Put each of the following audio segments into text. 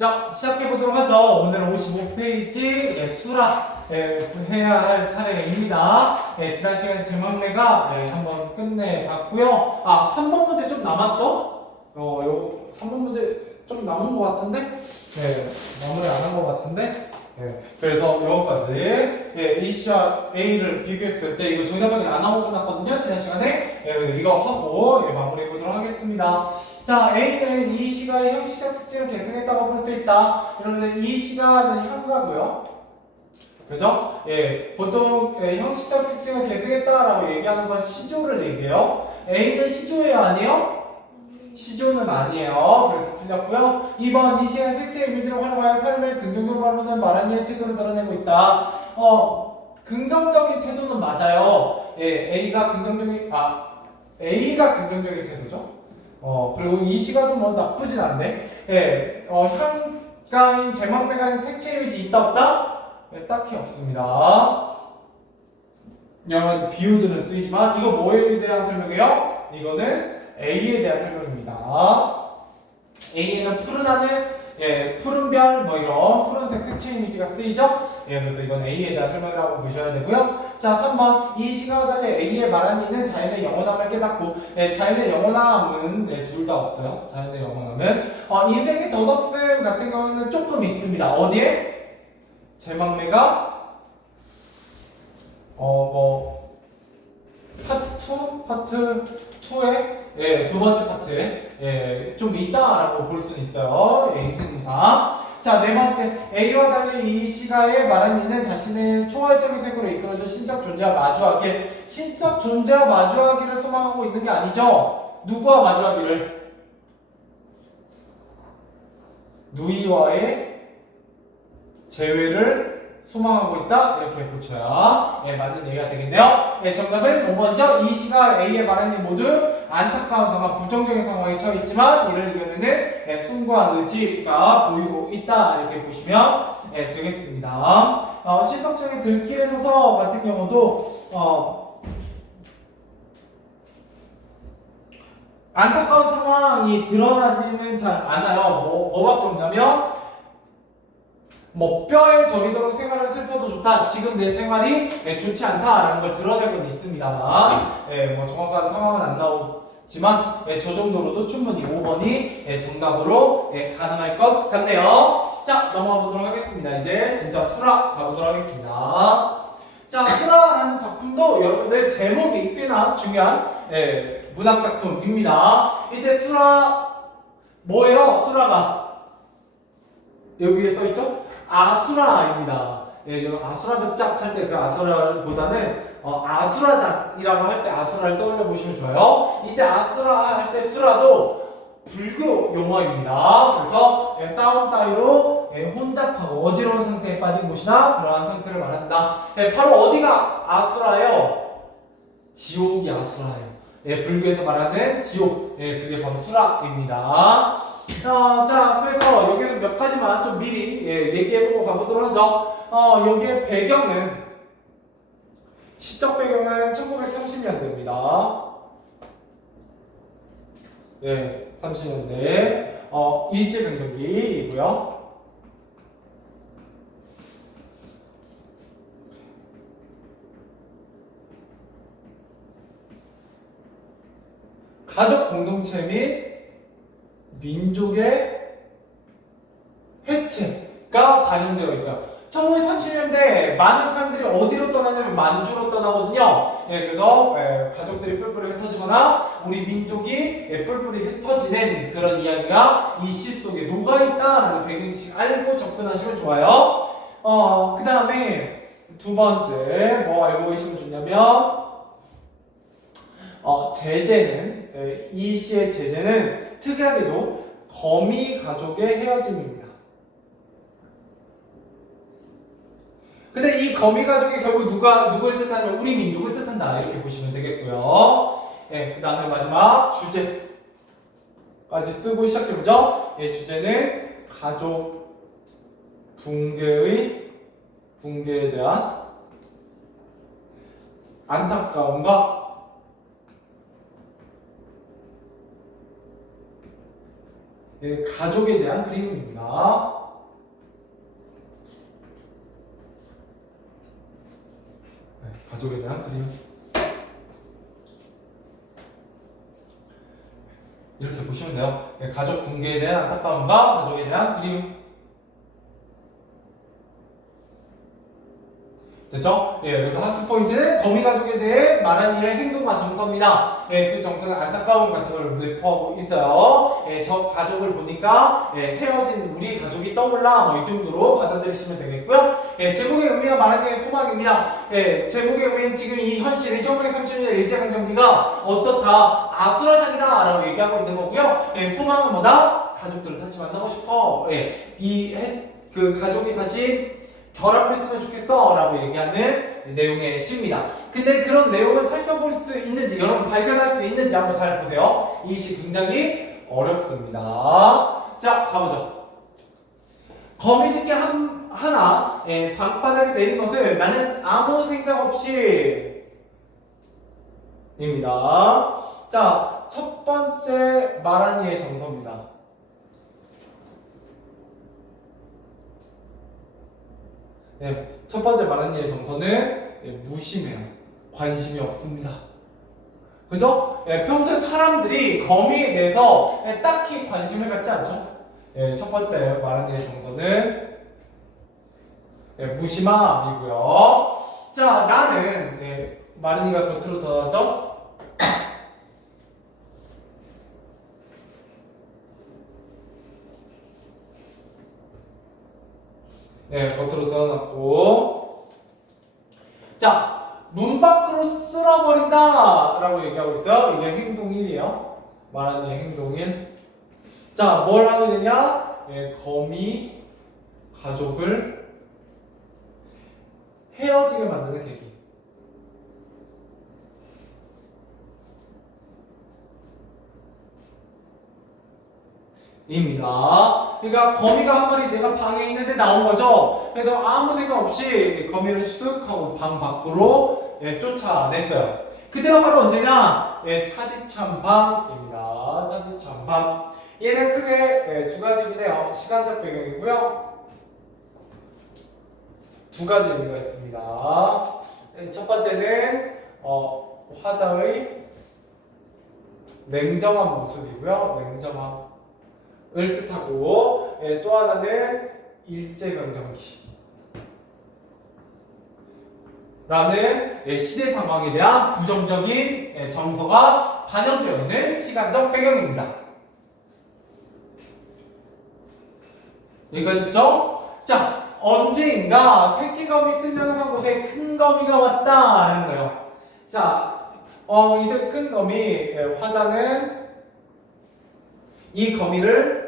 자, 시작해보도록 하죠. 오늘 55페이지 수락 해야 할 차례입니다. 지난 시간에 제 막내가 한번 끝내봤고요. 3번 문제 좀 남았죠? 요 3번 문제 좀 남은 것 같은데? 마무리 안 한 것 같은데? 그래서 요거까지 A 씨와 A를 비교했을 때 이거 정답밖에 안 나오고 났거든요. 지난 시간에 이거 하고 마무리해 보도록 하겠습니다. 자, A는 이 시가의 형식적 특징을 계승했다고 볼 수 있다. 그러면 이 시가는 형가고요. 그죠? 보통 형식적 특징을 계승했다라고 얘기하는 건 시조를 얘기해요. A는 시조예요, 아니에요? 시조는 아니에요. 그래서 틀렸고요. 2번 이 시간 색채 이미지를 활용하여 삶을 긍정적으로 바라보는 말하니의 태도를 드러내고 있다. 긍정적인 태도는 맞아요. A가 긍정적인 태도죠. 그리고 이 시간도 뭐 나쁘진 않네. 향가인 제막배가인 색채 이미지 있다 없다? 딱히 없습니다. 여러 가지 비유들은 쓰이지만 이거 뭐에 대한 설명이에요? 이거는 A에 대한 설명입니다. A에는 푸른 하늘, 푸른 별, 뭐 이런 푸른색 색채 이미지가 쓰이죠? 그래서 이건 A에 대한 설명이라고 보셔야 되고요. 자, 3번 이 시가와 달리 A의 말하니는 자연의 영원함을 깨닫고 자연의 영원함은 둘 다 없어요. 자연의 영원함은 인생의 덧없음 같은 경우는 조금 있습니다. 어디에? 제 막내가 파트 2의 두 번째 파트에 좀 있다라고 볼 수 있어요. 인생무사. 자, 네 번째. A와 달리 이 시가의 말한 이는 자신의 초월적인 세계로 이끌어져 신적 존재와 마주하길. 신적 존재와 마주하기를 소망하고 있는 게 아니죠. 누구와 마주하기를? 누이와의 재회를 소망하고 있다. 이렇게 고쳐야 맞는 얘기가 되겠네요. 정답은 5번이죠. 이 시가 A의 말하는 이 모두 안타까운 상황, 부정적인 상황에 처해 있지만 이를 이겨내는 숭고한 의지가 보이고 있다. 이렇게 보시면 되겠습니다. 신성적인 들길에 서서 같은 경우도 안타까운 상황이 드러나지는 잘 않아요. 뭐밖에 없냐면 뼈에 저리도록 생활은 슬퍼도 좋다. 지금 내 생활이 좋지 않다라는 걸 드러내고는 있습니다만 정확한 상황은 안 나오지만 저 정도로도 충분히 5번이 정답으로 가능할 것 같네요. 자, 넘어가 보도록 하겠습니다. 이제 진짜 수라 가보도록 하겠습니다. 자, 수라라는 작품도 여러분들 제목이 꽤나 중요한 문학 작품입니다. 이때 수라 뭐예요? 수라가 여기에 써있죠? 아수라입니다. 여러분 아수라벽작 할 때 그 아수라보다는 아수라작이라고 할 때 아수라를 떠올려 보시면 좋아요. 이때 아수라 할 때 수라도 불교 용어입니다. 그래서 싸움 따위로 혼잡하고 어지러운 상태에 빠진 곳이나 그러한 상태를 말한다. 바로 어디가 아수라예요? 지옥이 아수라예요. 불교에서 말하는 지옥, 그게 바로 수라입니다. 자, 그래서 여기서 몇 가지만 좀 미리 얘기해보고 가보도록 하죠. 여기에 배경은, 시적 배경은 1930년대입니다. 30년대. 일제강점기이고요. 가족 공동체 및 민족의 해체가 반영되어 있어요. 1930년대 많은 사람들이 어디로 떠나냐면 만주로 떠나거든요. 그래서 가족들이 뿔뿔이 흩어지거나 우리 민족이 뿔뿔이 흩어지는 그런 이야기가 이 시 속에 녹아있다라는 배경지식 알고 접근하시면 좋아요. 그 다음에 두 번째 뭐 알고 계시면 좋냐면 제재는 이 시의 제재는 특이하게도 거미 가족의 헤어짐입니다. 근데 이 거미 가족이 결국 누굴 뜻하냐면 우리 민족을 뜻한다. 이렇게 보시면 되겠고요. 그 다음에 마지막 주제까지 쓰고 시작해보죠. 주제는 가족 붕괴에 대한 안타까움과 예, 가족에 대한 그림입니다. 네, 가족에 대한 그림. 이렇게 보시면 돼요. 예, 가족 붕괴에 대한 안타까움과 가족에 대한 그림. 됐죠? 예, 그래서 학습 포인트는 거미 가족에 대해 말한 이의 행동과 정서입니다. 예, 그 정서는 안타까움 같은 걸 내포하고 있어요. 예, 저 가족을 보니까 예, 헤어진 우리 가족이 떠올라 뭐 이 정도로 받아들이시면 되겠고요. 예, 제목의 의미가 말한 이의 소망입니다. 예, 제목의 의미는 지금 이 현실 1930년대 일제강점기가 어떻다 아수라장이다 라고 얘기하고 있는 거고요. 예, 소망은 뭐다? 가족들을 다시 만나고 싶어. 예, 그 가족이 다시 결합했으면 좋겠어 라고 얘기하는 내용의 시입니다. 근데 그런 내용을 살펴볼 수 있는지, 여러분 발견할 수 있는지 한번 잘 보세요. 이 시 굉장히 어렵습니다. 자, 가보죠. 거미 새끼 하나 방바닥에 내린 것을 나는 아무 생각 없이 입니다. 자, 첫 번째 말한 이의 정서입니다. 네, 첫 번째 말한 이의 정서는 무심해요. 관심이 없습니다. 그죠? 평소에 사람들이 거미에 대해서 딱히 관심을 갖지 않죠? 첫 번째 말한 이의 정서는 무심함이고요. 자, 나는 마른이가 겉으로 드러나죠? 겉으로 드러났고, 자, 문 밖으로 쓸어버린다 라고 얘기하고 있어요. 이게 행동 1이에요. 말하는 행동 1. 자, 뭘 하게 되냐? 거미 가족을 헤어지게 만드는 계기. 입니다. 그러니까 거미가 한 마리 내가 방에 있는데 나온 거죠. 그래서 아무 생각 없이 거미를 쑥 하고 방 밖으로 쫓아냈어요. 그때가 바로 언제냐? 차디찬 밤입니다. 차디찬 밤. 얘는 크게 두 가지인데요. 시간적 배경이고요. 두 가지 의미가 있습니다. 첫 번째는 화자의 냉정한 모습이고요. 냉정함. 을 뜻하고 또 하나는 일제강점기 라는 시대 상황에 대한 부정적인 정서가 반영되어 있는 시간적 배경입니다. 여기까지 됐죠? 자, 언제인가 새끼 거미 쓰려는 한 곳에 큰 거미가 왔다라는 거예요. 자, 이 큰 거미 화자는 이 거미를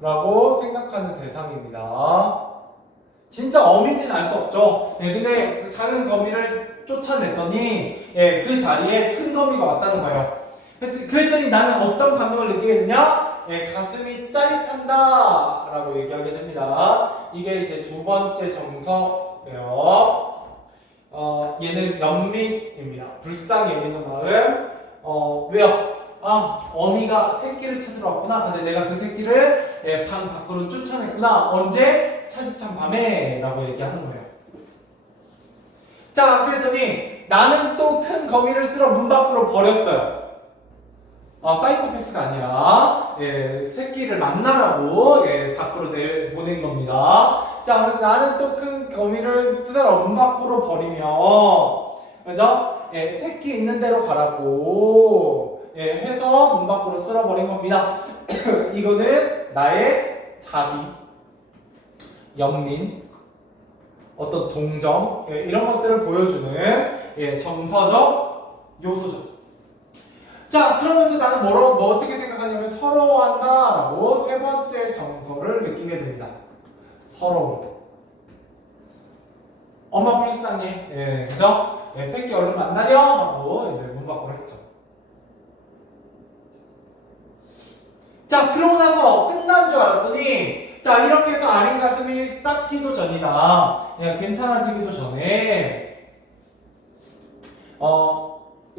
어미라고 생각하는 대상입니다. 진짜 어미인지는 알 수 없죠. 근데 그 작은 거미를 쫓아냈더니 그 자리에 큰 거미가 왔다는 거예요. 그랬더니 나는 어떤 감정을 느끼게 되냐? 가슴이 짜릿한다 라고 얘기하게 됩니다. 이게 이제 두 번째 정서예요. 얘는 연민입니다. 불쌍히 여기는 마음. 왜요? 어미가 새끼를 찾으러 왔구나. 근데 내가 그 새끼를 방 밖으로 쫓아냈구나. 언제? 차디찬 밤에 라고 얘기하는 거예요. 자, 그랬더니 나는 또 큰 거미를 쓸어 문 밖으로 버렸어요. 사이코패스가 아니라 새끼를 만나라고 밖으로 보낸 겁니다. 자, 그래서 나는 또 큰 거미를 쓸어 문 밖으로 버리며, 그죠? 새끼 있는 대로 가라고 해서 문 밖으로 쓸어버린 겁니다. 이거는 나의 자비, 연민, 어떤 동정 이런 것들을 보여주는 정서적 요소죠. 자, 그러면서 나는 뭐 어떻게 생각하냐면 서러워한다라고 세 번째 정서를 느끼게 됩니다. 서러움. 엄마 불쌍해. 그죠? 새끼 얼른 만나렴 하고 이제 문 밖으로 했죠. 자, 그러고 나서 끝난 줄 알았더니, 자, 이렇게 해서 아린 가슴이 싹기도 전이다. 괜찮아지기도 전에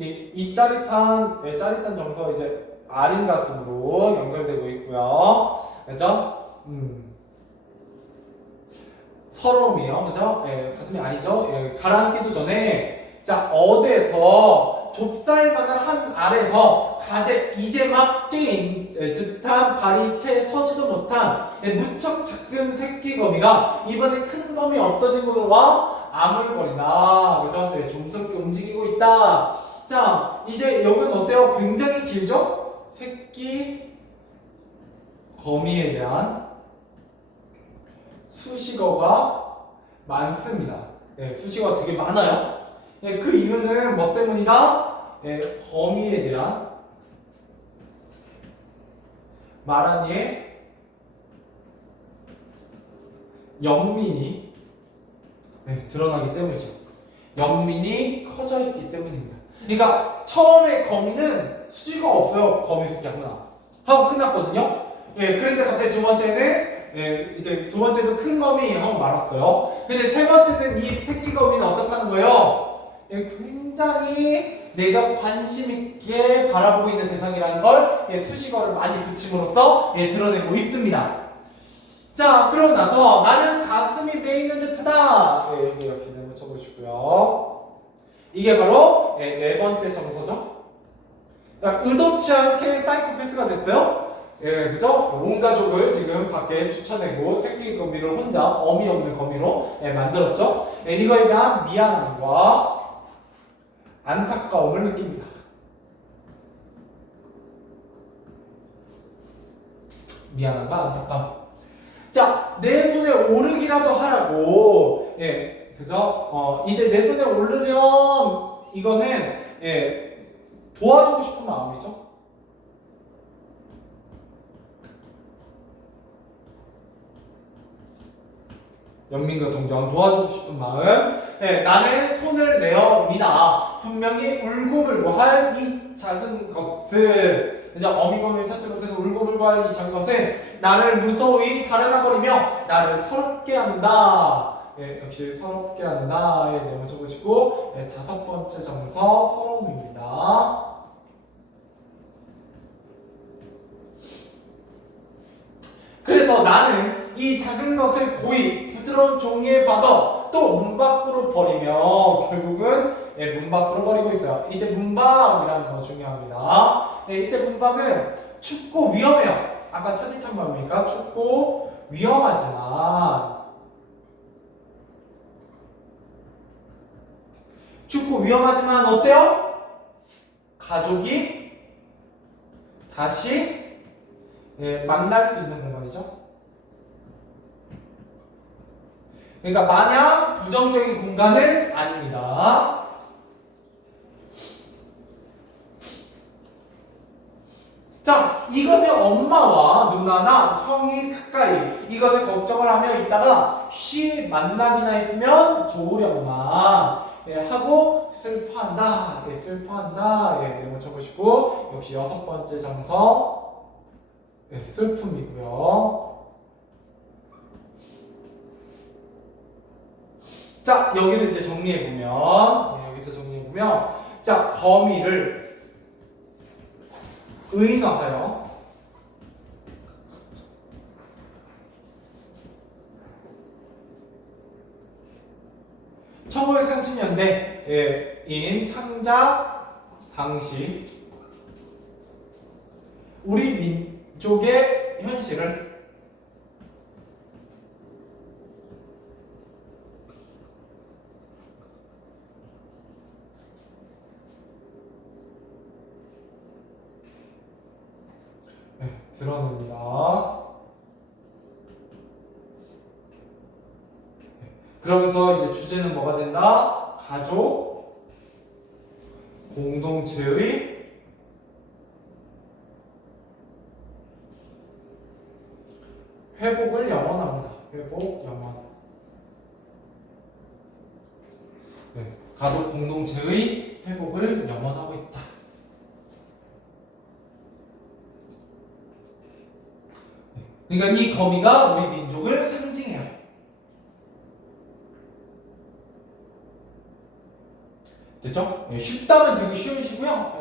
이 짜릿한 정서 이제 아린 가슴으로 연결되고 있고요. 그죠? 서러움이요. 그죠? 예, 가슴이 아니죠? 예, 가라앉기도 전에 자, 어디에서 좁쌀만한 한 알에서 가재 이제 막 뛴 듯한 발이 채 서지도 못한 무척 작은 새끼 거미가 이번에 큰 거미 없어진 곳으로 와 아물거린다. 그죠? 네, 좀스럽게 움직이고 있다. 자, 이제 여기는 어때요? 굉장히 길죠? 새끼 거미에 대한 수식어가 많습니다. 네, 수식어가 되게 많아요. 네, 그 이유는 뭐 때문이다? 네, 거미에 대한 말하니의 연민이 드러나기 때문이죠. 연민이 커져 있기 때문입니다. 그러니까 처음에 거미는 수식어가 없어요. 거미 새끼 하나 하고 끝났거든요. 예, 그런데 갑자기 두 번째는 이제 두 번째도 큰 거미 하고 말았어요. 근데 세 번째는 이 새끼 거미는 어떻다는 거예요? 굉장히 내가 관심 있게 바라보고 있는 대상이라는 걸 수식어를 많이 붙임으로써 드러내고 있습니다. 자, 그러고 나서 나는 가슴이 메이는 듯하다. 여기 이렇게 붙여보시고요. 이게 바로 네 번째 정서죠. 그러니까 의도치 않게 사이코패스가 됐어요. 예, 그죠? 온 가족을 지금 밖에 쫓아내고 새끼 거미를 혼자 어미 없는 거미로 만들었죠. 이거에 대한 미안함과 안타까움을 느낍니다. 미안함과 안타까움. 자, 내 손에 오르기라도 하라고. 예, 그죠? 이제 내 손에 오르렴. 이거는 도와주고 싶은 마음이죠. 연민과 동정 도와주고 싶은 마음. 나는 손을 내어 미나 분명히 울고불고 할 이 작은 것들. 이제 어미거미를 찾지 못해서 울고불고 할 이 작은 것은 나를 무서이 달아나버리며 나를 서럽게 한다. 역시 서럽게 한다. 내용 적으시고 다섯 번째 정서 서러움입니다. 그래서 나는 이 작은 것을 고이 부드러운 종이에 받아 또 문 밖으로 버리며 결국은 문 밖으로 버리고 있어요. 이때 문밖이라는 거 중요합니다. 이때 문밖은 춥고 위험해요. 아까 차디찬 말입니까? 춥고 위험하지만 어때요? 가족이 다시 만날 수 있는 공간이죠. 그러니까 마냥 부정적인 공간은 아닙니다. 자, 이것의 엄마와 누나나 형이 가까이 이것에 걱정을 하며 있다가 쉬 만나기나 했으면 좋으련만 하고 슬퍼한다. 슬퍼한다. 내용 적으시고 역시 여섯 번째 정서 슬픔이고요. 자, 여기서 이제 정리해보면 자, 거미를 의인화하여 (1930년대)인 창작 당시 우리 민족의 현실을 드러냅니다. 그러면서 이제 주제는 뭐가 된다? 가족, 공동체의 회복을 염원합니다. 회복, 염원. 가족 공동체의 회복을 염원하고 있다. 그러니까 이 거미가 우리 민족을 상징해요. 됐죠? 쉽다면 되게 쉬운 시고요.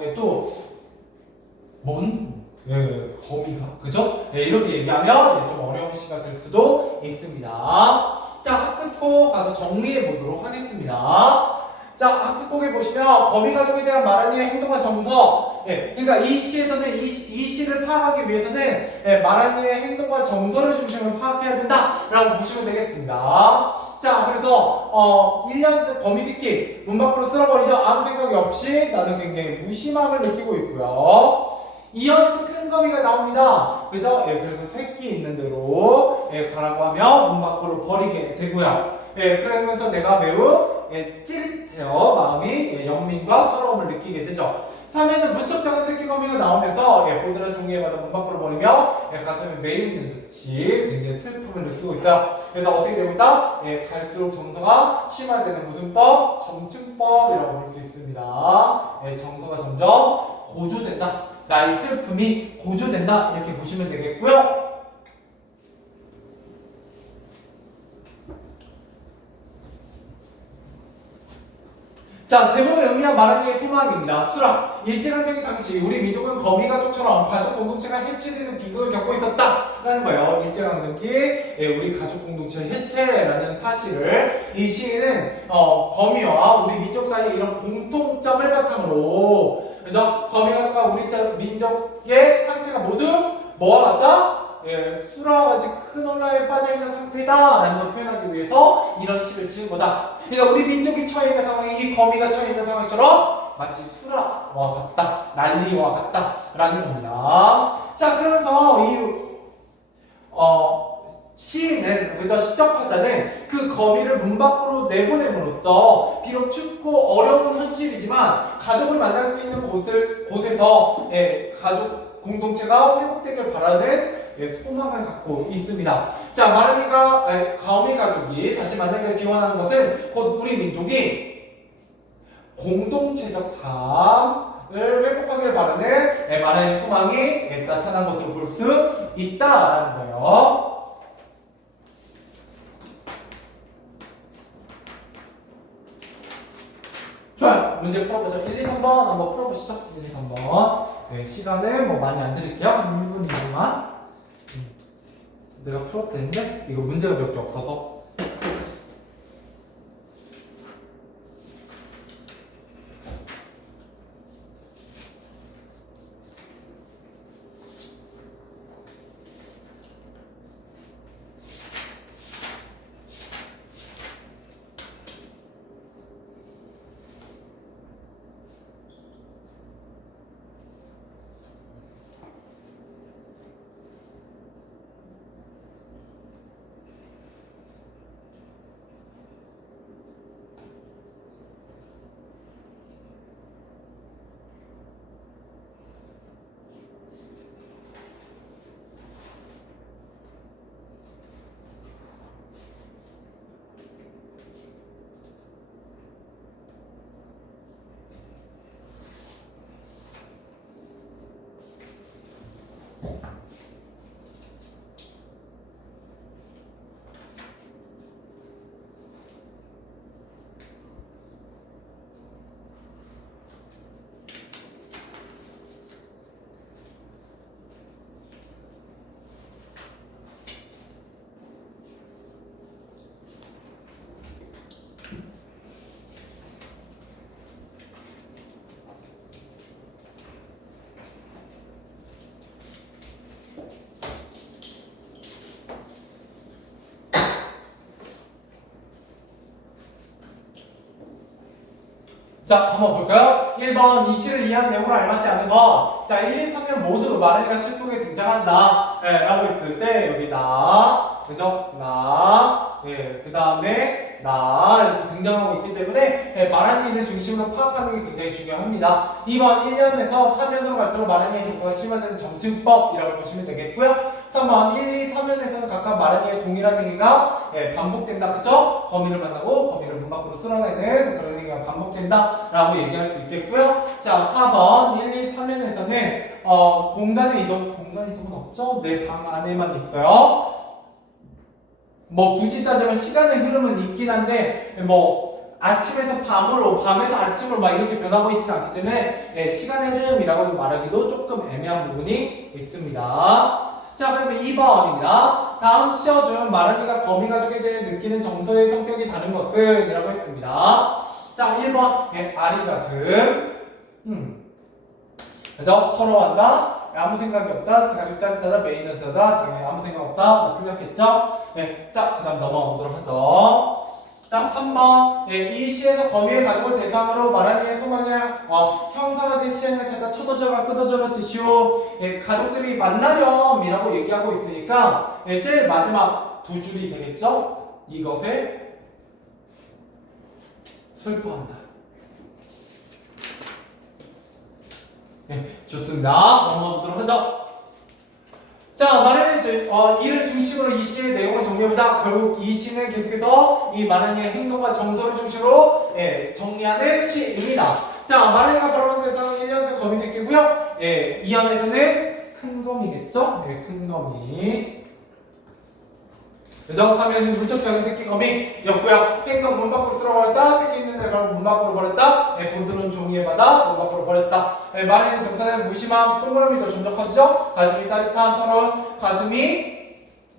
거미가 그죠? 이렇게 얘기하면 좀 어려운 시가 될 수도 있습니다. 자, 학습곡 가서 정리해 보도록 하겠습니다. 자, 학습곡에 보시면 거미 가족에 대한 마라니의 행동과 정서. 그러니까 이 시에서는 이 시를 파악하기 위해서는 마라니의 행동과 정서를 중심으로 파악해야 된다라고 보시면 되겠습니다. 자, 그래서 1년 거미 새끼 문 밖으로 쓸어버리죠. 아무 생각이 없이 나는 굉장히 무심함을 느끼고 있고요. 이어서 큰 거미가 나옵니다. 그죠? 그래서 새끼 있는 대로 가라고 하면 문 밖으로 버리게 되고요. 그러면서 내가 매우 찌릿해요. 마음이 영민과 서러움을 느끼게 되죠. 3회는 무척 작은 새끼 거미가 나오면서 보드란 종이에 받아 문 밖으로 버리며 가슴에 매이는 듯이 굉장히 슬픔을 느끼고 있어요. 그래서 어떻게 되고 있다? 갈수록 정서가 심화되는 무슨법? 점층법이라고 볼 수 있습니다. 정서가 점점 고조된다. 나의 슬픔이 고조된다. 이렇게 보시면 되겠고요. 자, 제목의 의미와 마라니의 소망입니다. 수락. 일제강점기 당시 우리 민족은 거미 가족처럼 가족 공동체가 해체되는 비극을 겪고 있었다라는 거예요. 일제강점기 우리 가족 공동체 해체라는 사실을 이 시인은 거미와 우리 민족 사이의 이런 공통점을 바탕으로 그래서 거미 가족과 우리 민족의 상태가 모두 뭐와 같다? 수라와 같이 큰 혼란에 빠져있는 상태다라는 걸 표현하기 위해서 이런 시를 지은 거다. 그러니까 우리 민족이 처해 있는 상황이 이 거미가 처해 있는 상황처럼 마치 수라와 같다, 난리와 같다라는 겁니다. 자, 그러면서 시인은 그저 시적화자는 그 거미를 문 밖으로 내보냄으로써 비록 춥고 어려운 현실이지만 가족을 만날 수 있는 곳에서 가족 공동체가 회복되길 바라는 소망을 갖고 있습니다. 자, 마라니가 거미 가족이 다시 만나기를 기원하는 것은 곧 우리 민족이 공동체적 삶을 회복하길 바라는 마라니의 소망이 나타난 것으로 볼 수 있다라는 거예요. 좋아요. 문제 풀어보죠. 1, 2, 3번 한번 풀어보시죠. 1, 2, 3번. 시간을 뭐 많이 안 드릴게요. 한 1분 정도만. 내가 풀어도 되는데 이거 문제가 몇 개 없어서. 자, 한번 볼까요? 1번 이 시를 이해한 내용을 알맞지 않은 것. 자, 1, 2, 3면 모두 마라니가 시 속에 등장한다 라고 했을 때 여기 나, 그죠? 나, 그 다음에 나 이렇게 등장하고 있기 때문에 마라니를 중심으로 파악하는 게 굉장히 중요합니다. 2번 1년에서 3년으로 갈수록 마라니의 정서가 심화되는 정증법이라고 보시면 되겠고요. 3번 1, 2, 3년에서는 각각 마라니의 동일한 행위가 반복된다. 그쵸? 거미를 만나고 거미를 문 밖으로 쓸어내는 그런 행위가 반복된다 라고 얘기할 수 있겠고요. 자, 4번 1, 2, 3년에서는 공간의 이동은 없죠? 내 방 안에만 있어요. 뭐 굳이 따지면 시간의 흐름은 있긴 한데 뭐 아침에서 밤으로, 밤에서 아침으로 막 이렇게 변하고 있지는 않기 때문에 예, 시간의 흐름이라고 말하기도 조금 애매한 부분이 있습니다. 자, 그러면 2번입니다. 다음 시어 중 마란이가 거미가족에 대해 느끼는 정서의 성격이 다른 것은? 이라고 했습니다. 자, 1번 예, 아리가슴. 그래서 서러워한다. 아무 생각이 없다. 가족 짜릿하다. 메인한테다. 당연히 아무 생각 없다. 틀렸겠죠? 네. 자, 그 다음 넘어가 보도록 하죠. 자, 3번. 예, 이 시에서 거미의 가족을 대상으로 마란이의 소망이 형상화된 시행을 찾아 쳐도져가 끄덕져를 쓰시오. 예, 가족들이 만나렴이라고 얘기하고 있으니까 예, 제일 마지막 두 줄이 되겠죠? 이것에 슬퍼한다. 네, 좋습니다. 넘어가 보도록 하죠. 자, 마란이 이를 중심으로 이 시의 내용을 정리해보자. 결국 이 시는 계속해서 이 마란이의 행동과 정서를 중심으로 예, 정리하는 시입니다. 자, 마란이가 바라보는 대상은 1년생 거미 새끼고요. 예, 2년에서는 큰 거미겠죠? 예, 큰 거미. 그죠? 3년은 물적 작은 새끼 거미였고요. 행동 문 밖으로 쓸어버렸다. 새끼 있는 데 가고 문 밖으로 버렸다. 예, 보드론 종이에 받아 문 밖으로 버렸다. 예, 마란이 정사는 무심함, 동그라미 더 좀 더 커지죠? 가슴이 짜릿함, 서러움, 가슴이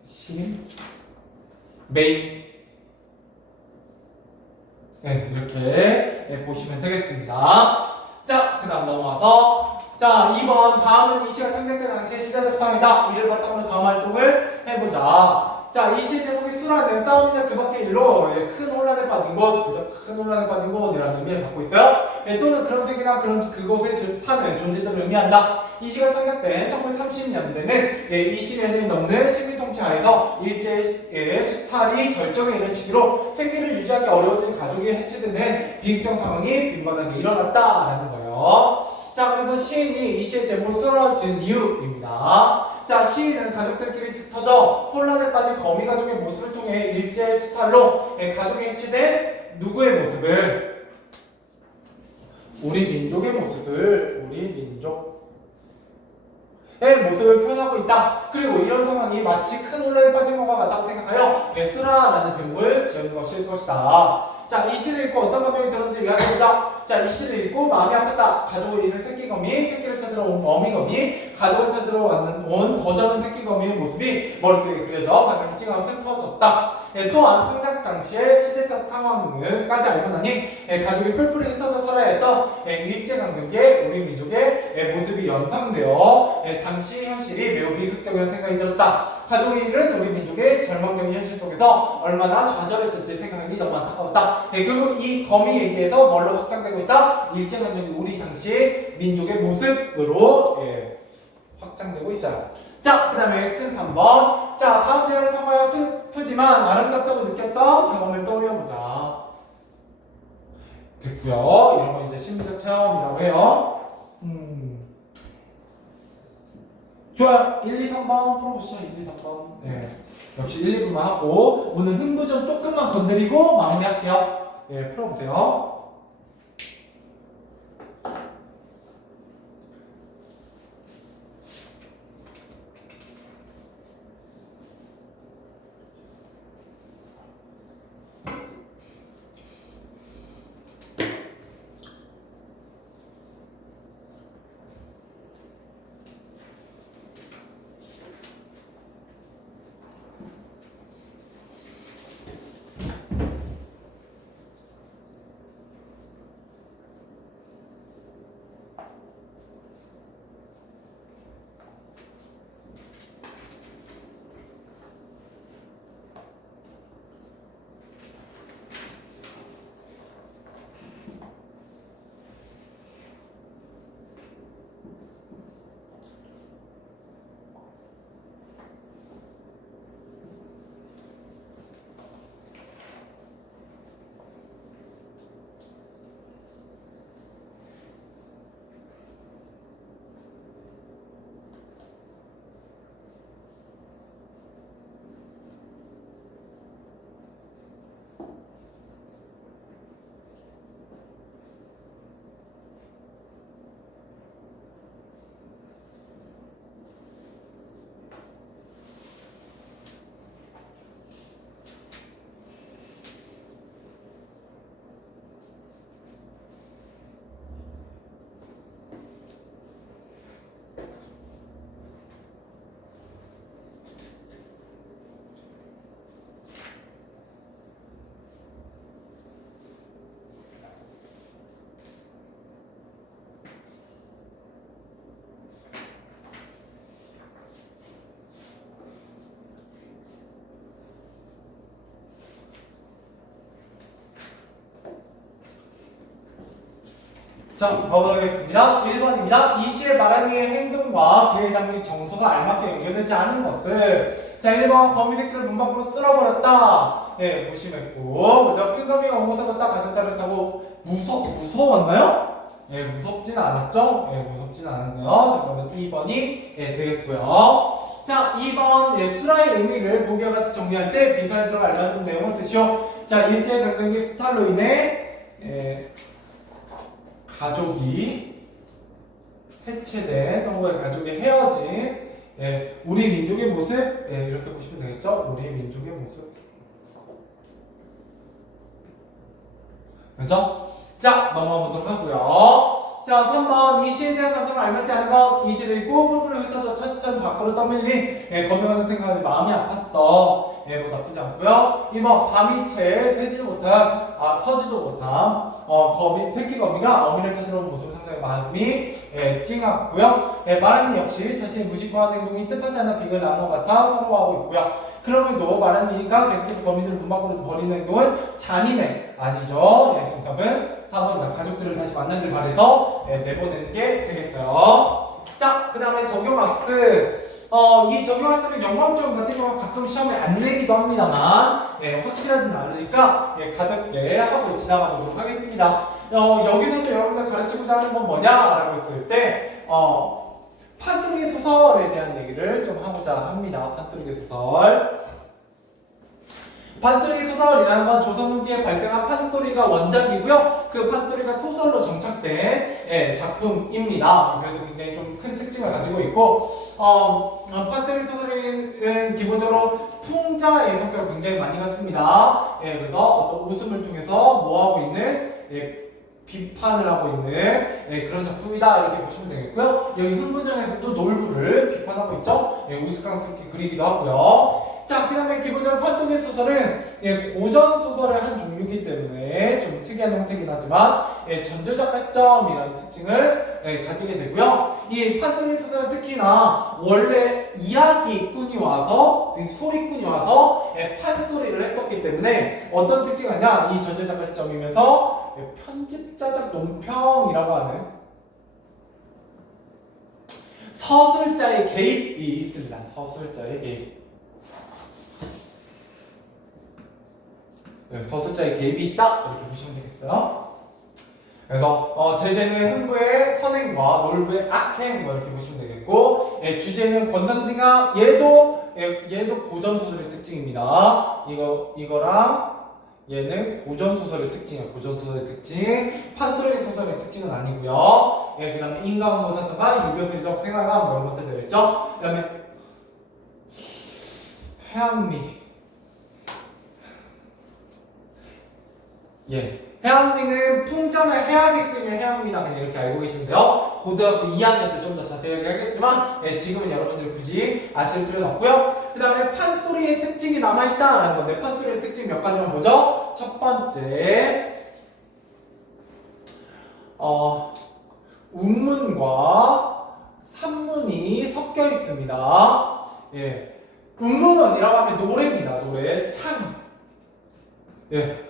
심, 메인. 네, 이렇게 예, 보시면 되겠습니다. 자, 그 다음 넘어와서 자, 2번 다음은 이 시가 창작된 당시의 시대적 상황이다. 이를 바탕으로 다음 활동을 해보자. 자, 이 시의 제목이 수라는 싸움이나 그 밖의 일로 예, 큰 혼란에 빠진 곳, 그죠? 큰 혼란에 빠진 곳이라는 의미를 갖고 있어요. 예, 또는 그런 세계나 그런 그곳에 타는 존재들을 의미한다. 이 시가 창작된 1930년대는 예, 20년이 넘는 식민 통치하에서 일제의 수탈이 절정에 이른 시기로 생계를 유지하기 어려워진 가족이 해체되는 비극적 상황이 빈번하게 일어났다라는 거예요. 자, 그래서 시인이 이 시의 제목을 쓰러진 이유입니다. 자, 시인은 가족들끼리 흩어져 혼란에 빠진 거미 가족의 모습을 통해 일제의 수탈로 가족이 해체된 누구의 모습을? 우리 민족의 모습을, 우리 민족의 모습을 표현하고 있다. 그리고 이런 상황이 마치 큰 혼란에 빠진 것과 같다고 생각하여 수라라는 제목을 지은 것일 것이다. 자, 이 시를 읽고 어떤 감정이 들었는지 이야기해보자. 자, 이 시를 읽고 마음이 아팠다. 가족을 잃은 새끼거미, 새끼를 찾으러 온 어미거미, 가족을 찾으러 온 더 적은 새끼거미의 모습이 머릿속에 그려져 가슴이 찡하고 슬퍼졌다. 또한 창작 당시의 시대적 상황을까지 알고 나니 가족이 뿔뿔이 흩어져 살아야 했던 일제강점기의 우리 민족의 모습이 연상되어 당시 현실이 매우 비극적이라는 생각이 들었다. 가족이 잃은 우리 민족의 절망적인 현실 속에서 얼마나 좌절했을지 생각이 너무 안타까웠다. 결국 이 거미 얘기에서 뭘로 확장되고 있다? 일제강점기 우리 당시 민족의 모습으로 확장되고 있어요. 자, 그 다음에 큰 3번. 자, 다음 내용을 참아야 슬프지만 아름답다고 느꼈던 경험을 떠올려보자. 됐고요. 이런 건 이제 심리적 체험이라고 해요. 좋아요. 1, 2, 3번 풀어보시죠. 1, 2, 3번. 네. 역시 1, 2분만 하고 오늘 흥부 좀 조금만 건드리고 마무리할게요. 네, 풀어보세요. 자, 가보도록 하겠습니다. 1번입니다. 이 시에 말한 이의 행동과 그에 담긴 정서가 알맞게 연결되지 않은 것을. 자, 1번 거미 새끼를 문 밖으로 쓸어버렸다. 예, 무심했고. 그죠? 큰 거미가 옹호석을 딱 가득자를 타고 무서웠나요? 예, 무섭진 않았죠? 예, 무섭진 않았네요. 자, 그러면 2번이 예, 되겠고요. 자, 2번 예, 수라의 의미를 보기와 같이 정리할 때 빈칸에 들어가 알려준 내용을 쓰시오. 자, 일제 강점기 수탈로 인해 예, 가족이 해체된 한국의 가족이 헤어진 예, 우리 민족의 모습 예, 이렇게 보시면 되겠죠? 우리 민족의 모습. 그죠? 자, 넘어가 보도록 하고요. 자, 3번 이 시에 대한 감정을 알맞지 않은 것. 이 시를 읽고 뿔뿔이 흩어져 차차차 밖으로 떠밀린 예, 거명하는 생각에 마음이 아팠어. 예, 뭐 나쁘지 않고요. 2번 밤이 채 새지도 못한 서지도 못한 새끼 거미가 어미를 찾으러 온 모습을 상당히 마음이 예, 찡하고요. 예, 마란이 역시 자신의 무심한 행동이 뜻하지 않아 빅을 낳은 것 같아 서러워하고 있고요. 그럼에도 마란이가 계속해서 거미들을 문 밖으로 버리는 행동은 잔인해. 아니죠. 예, 정답은 4번입니다. 가족들을 다시 만나길 바래서 예, 내보내는 게 되겠어요. 자, 그 다음에 적용학습. 이 적용학습은 영광점 같은 경우는 가끔 시험에 안 내기도 합니다만 예, 확실하진 않으니까 예, 가볍게 하고 지나가 보도록 하겠습니다. 여기서도 여러분들 가르치고자 하는 건 뭐냐라고 했을 때 판소리 소설에 대한 얘기를 좀 하고자 합니다. 판소리 소설. 판소리 소설이라는 건 조선 후기에 발생한 판소리가 원작이고요. 그 판소리가 소설로 정착된 예, 작품입니다. 그래서 굉장히 좀 큰 특징을 가지고 있고 판소리 소설은 기본적으로 풍자의 성격을 굉장히 많이 갖습니다. 예, 그래서 어떤 웃음을 통해서 뭐하고 있는 예, 비판을 하고 있는 예, 그런 작품이다 이렇게 보시면 되겠고요. 여기 흥분정에서도 놀부를 비판하고 있죠. 예, 우스꽝스럽게 그리기도 하고요. 자, 그 다음에 기본적으로 판소리 소설은 예, 고전 소설의 한 종류이기 때문에 좀 특이한 형태이긴 하지만 예, 전조작가 시점이라는 특징을 예, 가지게 되고요. 이 판소리 소설은 특히나 원래 이야기꾼이 와서 소리꾼이 와서 예, 판소리를 했었기 때문에 어떤 특징이 있냐, 이 전조작가 시점이면서 예, 편집자작 논평이라고 하는 서술자의 개입이 있습니다. 서술자의 개입. 네, 서술자의 개입이 있다 이렇게 보시면 되겠어요. 그래서 제재는 흥부의 선행과 놀부의 악행 뭐 이렇게 보시면 되겠고 예, 주제는 권상징아 얘도 고전 소설의 특징입니다. 이거랑 얘는 고전 소설의 특징이에요. 고전 소설의 특징. 판소리 소설의 특징은 아니고요. 예, 그다음에 인간모사사가 유교세적 생활감 뭐 이런 것들 되겠죠. 그다음에 해양미. 예, 해양미는 풍자나 해악에 쓰이면 해양미다 그냥 이렇게 알고 계시면 돼요. 고등학교 2학년 때 좀 더 자세하게 하겠지만 예, 지금은 여러분들 굳이 아실 필요는 없고요. 그 다음에 판소리의 특징이 남아있다라는 건데 판소리의 특징 몇 가지만 보죠. 첫 번째 운문과 산문이 섞여 있습니다. 예, 운문이라고 하면 노래입니다. 노래, 창. 예.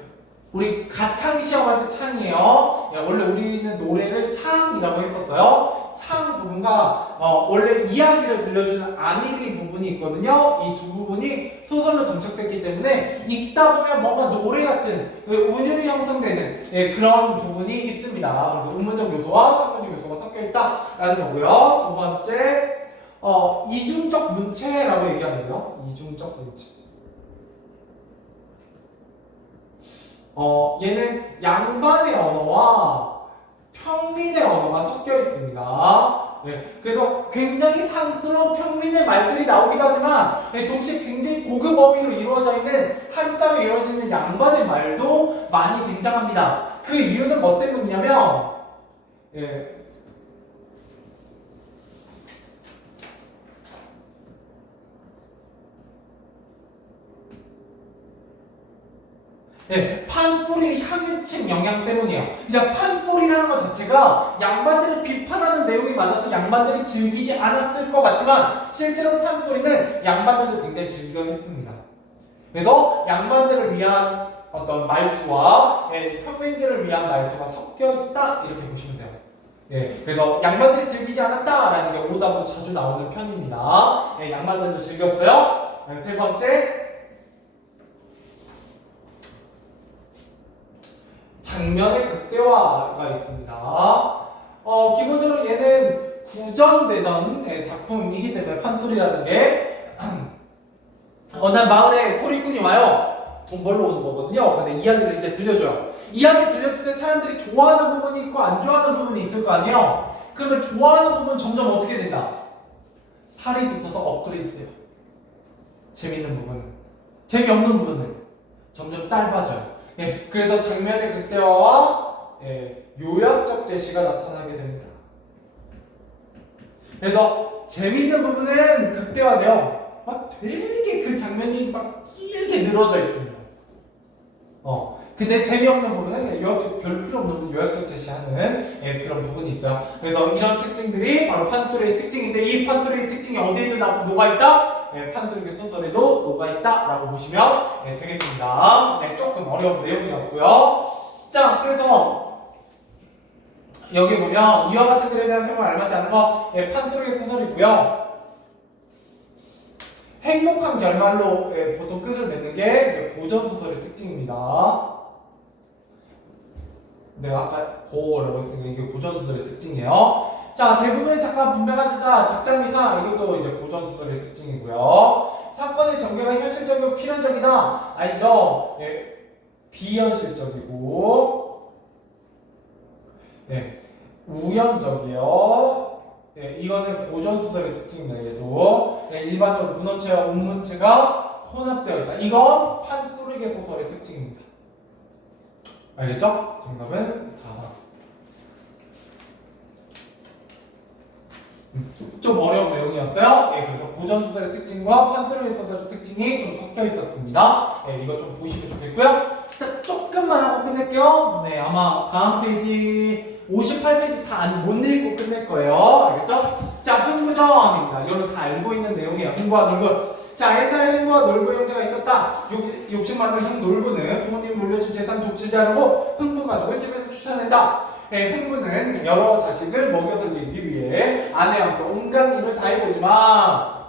우리 가창 시험할 때 창이에요. 예, 원래 우리는 노래를 창이라고 했었어요. 창 부분과 원래 이야기를 들려주는 안익의 부분이 있거든요. 이 두 부분이 소설로 정착됐기 때문에 읽다 보면 뭔가 노래 같은 운율이 형성되는 예, 그런 부분이 있습니다. 그래서 운문적 요소와 산문적 요소가 섞여 있다라는 거고요. 두 번째 이중적 문체라고 얘기하는데요. 이중적 문체. 얘는 양반의 언어와 평민의 언어가 섞여 있습니다. 예, 그래서 굉장히 상스러운 평민의 말들이 나오기도 하지만 예, 동시에 굉장히 고급 어휘로 이루어져 있는 한자로 이루어지는 양반의 말도 많이 등장합니다. 그 이유는 뭐 때문이냐면 예, 네, 판소리의 향유층 영향 때문이에요. 그러니까 판소리라는 것 자체가 양반들을 비판하는 내용이 많아서 양반들이 즐기지 않았을 것 같지만 실제로 판소리는 양반들도 굉장히 즐겨했습니다. 그래서 양반들을 위한 어떤 말투와 평민들을 위한 말투가 섞여 있다 이렇게 보시면 돼요. 예, 그래서 양반들이 즐기지 않았다라는 게 오답으로 자주 나오는 편입니다. 예, 양반들도 즐겼어요. 세 번째, 장면의 극대화가 있습니다. 기본적으로 얘는 구전되던 작품이기 때문에 판소리라는 게 어느 마을에 소리꾼이 와요. 돈 벌러 오는 거거든요. 근데 이야기를 이제 들려줘요. 이야기 들려줄 때 사람들이 좋아하는 부분이 있고 안 좋아하는 부분이 있을 거 아니에요. 그러면 좋아하는 부분 점점 어떻게 된다? 살이 붙어서 업그레이드 돼요. 재밌는 부분은. 재미없는 부분은 점점 짧아져요. 예, 그래서 장면의 극대화와 요약적 제시가 나타나게 됩니다. 그래서 재밌는 부분은 극대화돼요. 막 되게 그 장면이 막 길게 늘어져 있습니다. 근데 재미없는 부분은 요약적, 별 필요 없는 요약적 제시하는 그런 부분이 있어요. 그래서 이런 특징들이 바로 판소리의 특징인데 이 판소리의 특징이 어디에도 녹아있다? 판소리 소설에도 녹아있다라고 보시면 되겠습니다. 조금 어려운 내용이었고요. 자, 그래서 여기 보면 이와 같은 글에 대한 설명을 알맞지 않은 거 판소리 소설이고요. 행복한 결말로 보통 끝을 맺는 게 이제 고전 소설의 특징입니다. 내가 아까 고라고 했으니까 이게 고전 소설의 특징이에요. 자, 대부분의 작가 분명하지다. 작자미사 이것도 이제 고전 소설의 특징이고요. 사건의 전개가 현실적이고 필연적이다. 아니죠. 비현실적이고, 우연적이요. 이거는 고전 소설의 특징입니다. 얘도 일반적으로 문어체와 운문체가 혼합되어 있다. 이건 판소리계 소설의 특징입니다. 알겠죠? 정답은 4번. 좀 어려운 내용이었어요. 그래서 고전 소설의 특징과 판소리 소설의 특징이 좀 섞여 있었습니다. 이거 좀 보시면 좋겠고요. 자, 조금만 하고 끝낼게요. 아마 다음 페이지 58페이지 다 못 읽고 끝낼 거예요. 알겠죠? 자, 흥부전입니다. 이거는 다 알고 있는 내용이에요. 흥부와 놀부. 자, 옛날에 흥부와 놀부 형제가 있었다. 욕심 많은 형 놀부는 부모님 물려준 재산 독취자라고 흥부 가족을 집에서 쫓아낸다. 흥부는 여러 자식을 먹여 살리기 위해 아내와 함께 온갖 일을 다 해보지만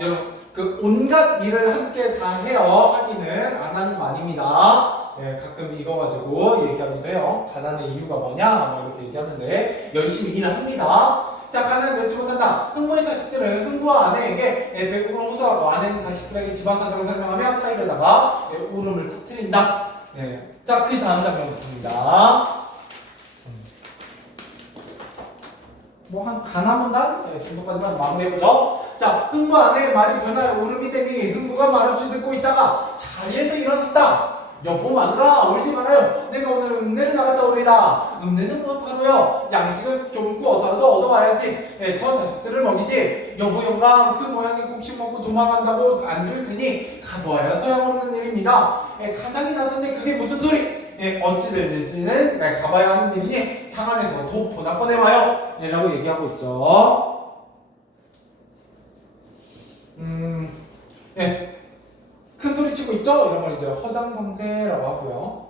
여러분 그 온갖 일을 함께 다 해요 하기는 안 하는 거 아닙니다. 가끔 이거 가지고 얘기하기도 해요. 가난의 이유가 뭐냐 뭐 이렇게 얘기하는데 열심히 일을 합니다. 자, 가난을 면치 못한다. 흥부의 자식들은 흥부와 아내에게 배고픔을 호소하고 아내는 자식들에게 집안 사정을 설명하며 타일에다가 울음을 터뜨린다. 자, 그 다음 장면 봅니다. 뭐 한 가나문단 정도까지만 마무리해보죠. 자, 흥부 아내의 말이 변하여 울음이 되니 흥부가 말없이 듣고 있다가 자리에서 일어섰다. 여보 마누라 울지 말아요. 내가 오늘 읍내를 나갔다 오리다. 읍내는 무엇하러요? 양식을 좀 구워서라도 얻어와야지. 저 자식들을 먹이지. 여보 영감 그 모양의 곡식 먹고 도망간다고 안 줄 테니 가보아야 소용없는 일입니다. 가장이 나섰네. 그게 무슨 소리? 어찌 됐는지는 가봐야 하는 일이니 장안에서 독 보나 꺼내와요. 라고 얘기하고 있죠. 큰 소리 치고 있죠? 이런 걸 이제 허장성세라고 하고요.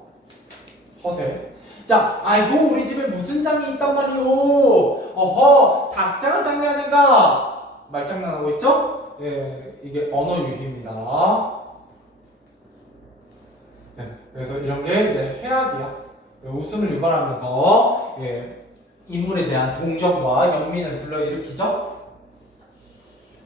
허세. 자, 아이고 우리 집에 무슨 장이 있단 말이오. 어허, 닭장은 장이 아닌가? 말장난하고 있죠? 이게 언어 유희입니다. 그래서 이런 게 이제 해악이야. 웃음을 유발하면서 인물에 대한 동정과 연민을 불러일으키죠.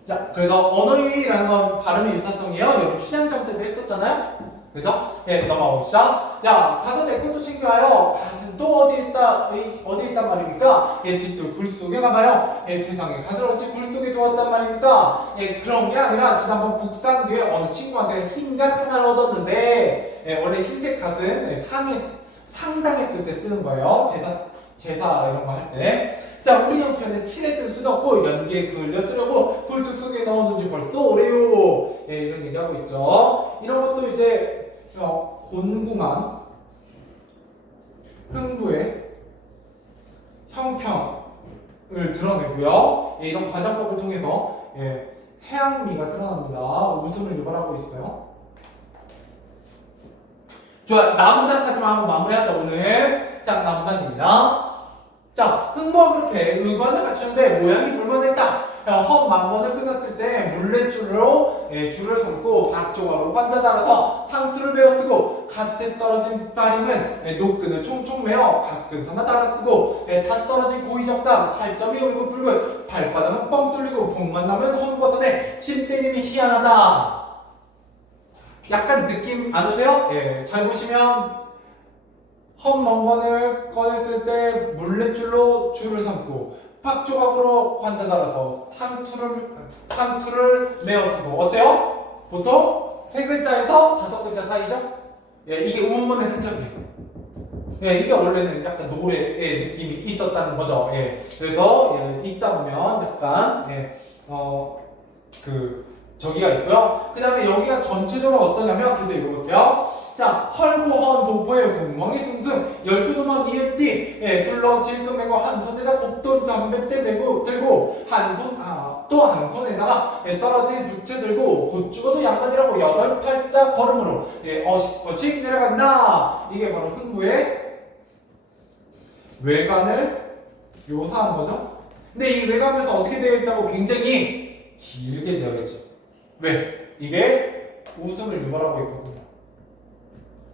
자, 그래서 언어유희라는 건 발음의 유사성이에요. 여러분 춘향전 때도 했었잖아요. 그죠? 넘어가봅시다. 자, 가서 내 것도 챙겨와요. 갓은 또 어디에 있단 말입니까? 뒷돌 굴 속에 가봐요. 세상에 갓을 어찌 굴 속에 두었단 말입니까? 그런 게 아니라 지난번 국산 뒤에 어느 친구한테 흰갓 하나를 얻었는데 원래 흰색 갓은 상당했을 때 쓰는 거예요. 제사 이런 거 할 때. 자, 우리 형편에 칠해 쓸 수도 없고 연기에 그을려 쓰려고 굴뚝 속에 넣어둔 지 벌써 오래요. 이런 얘기하고 있죠. 이런 것도 이제 곤궁한 흥부의 형편을 드러내고요. 이런 과장법을 통해서 해양미가 드러납니다. 웃음을 유발하고 있어요. 좋아요. 남은 단까지만 하고 마무리하죠 오늘. 짝나무단입니다. 자, 흥부가 그렇게 의관을 갖추는데 모양이 볼만했다. 헛만번을 끝났을 때 물레줄로 줄을 서고 박조각으로 관자 달아서 상투를 베어 쓰고 갓대 떨어진 빠림은 노끈을 총총 메어 각근선을 달아 쓰고 다 떨어진 고의적삼 살점이 울긋불긋 발바닥은 뻥 뚫리고 복만 나면 헛벗어내 힘때림이 희한하다. 약간 느낌 안 오세요? 예, 잘 보시면 헛멍건을 꺼냈을 때 물레줄로 줄을 삼고 박조각으로 관자 달아서 상투를 메어 쓰고 어때요? 보통 세 글자에서 다섯 글자 사이죠? 예, 이게 우문문의 흔적이에요. 예, 이게 원래는 약간 노래의 느낌이 있었다는 거죠. 예, 그래서 읽다 보면 약간 저기가 있고요. 그 다음에 여기가 전체적으로 어떠냐면 근데 이거 볼게요. 자, 헐고헌 도포에 궁멍이 숭숭 12도만 이을띠 둘러 질끈 메고 한 손에다 곱돌 담뱃대 메고 들고 또 한 손에다가 떨어진 부채 들고 곧 죽어도 양반이라고 8팔자 걸음으로 어식어식 내려간다. 이게 바로 흥부의 외관을 묘사한 거죠. 근데 이 외관에서 어떻게 되어 있다고 굉장히 길게 되어 있죠. 왜? 이게 웃음을 유발하고 있거든요.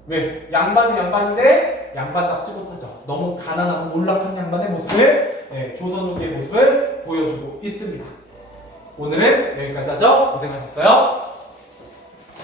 왜? 양반은 양반인데 양반답지 못하죠. 너무 가난하고 몰락한 양반의 모습을 조선 후기의 모습을 보여주고 있습니다. 오늘은 여기까지 하죠. 고생하셨어요.